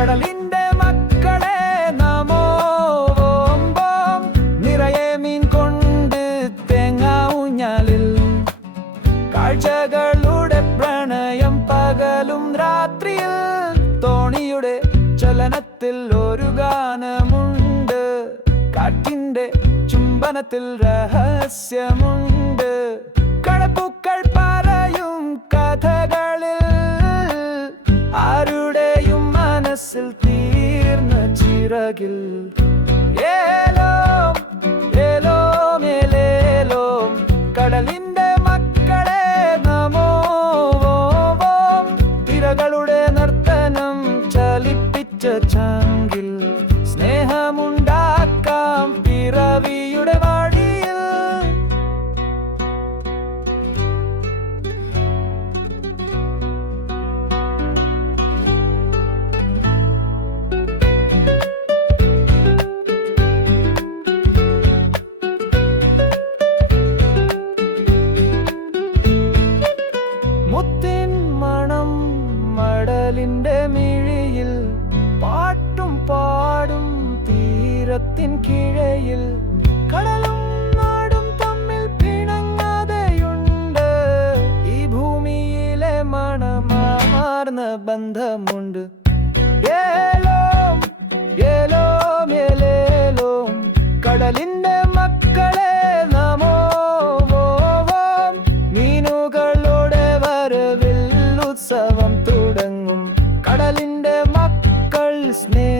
കടലിന്റെ മക്കളെ നമോ ഓം ഓം. നിറയെ മീൻ കൊണ്ട് തേങ്ങാ ഊഞ്ഞാലിൽ കാഴ്ചകളുടെ പ്രണയം പകലും രാത്രിയിൽ. തോണിയുടെ ചലനത്തിൽ ഒരു ഗാനമുണ്ട്, കാറ്റിന്റെ ചുംബനത്തിൽ രഹസ്യമുണ്ട്. കടപ്പൂക്കൾ പറയും കഥകളിൽ ആരുടെയും മനസ്സിൽ തീർന്ന ചിറകിൽ. ഏലോം ഏലോം ഏലേലോം. കടലിന്റെ മക്കളെ നമോ ഓം. തിരകളുടെ നർത്തനം ചലിപ്പിച്ച ചങ്കിൽ സ്നേഹമുണ്ടാക്കാം പിറവിയുടെ വാടിയിൽ. മുത്തിൻ മണം മടലിന്റെ മിഴിയിൽ, പാട്ടും പാടും തീരത്തിൻ കിഴയിൽ. കടലും നാടും തമ്മിൽ പിണങ്ങാതെയുണ്ട്, ഈ ഭൂമിയിലെ മണമാർന്ന ബന്ധമുണ്ട്. ഏലോം ഏലോം ഏലേലോം. കടലിന്റെ മക്കളെ നമോ ഓം. മീനുകളുടെ വരവിൽ ഉത്സവം തുടങ്ങും. കടലിന്റെ മക്കൾ സ്നേഹ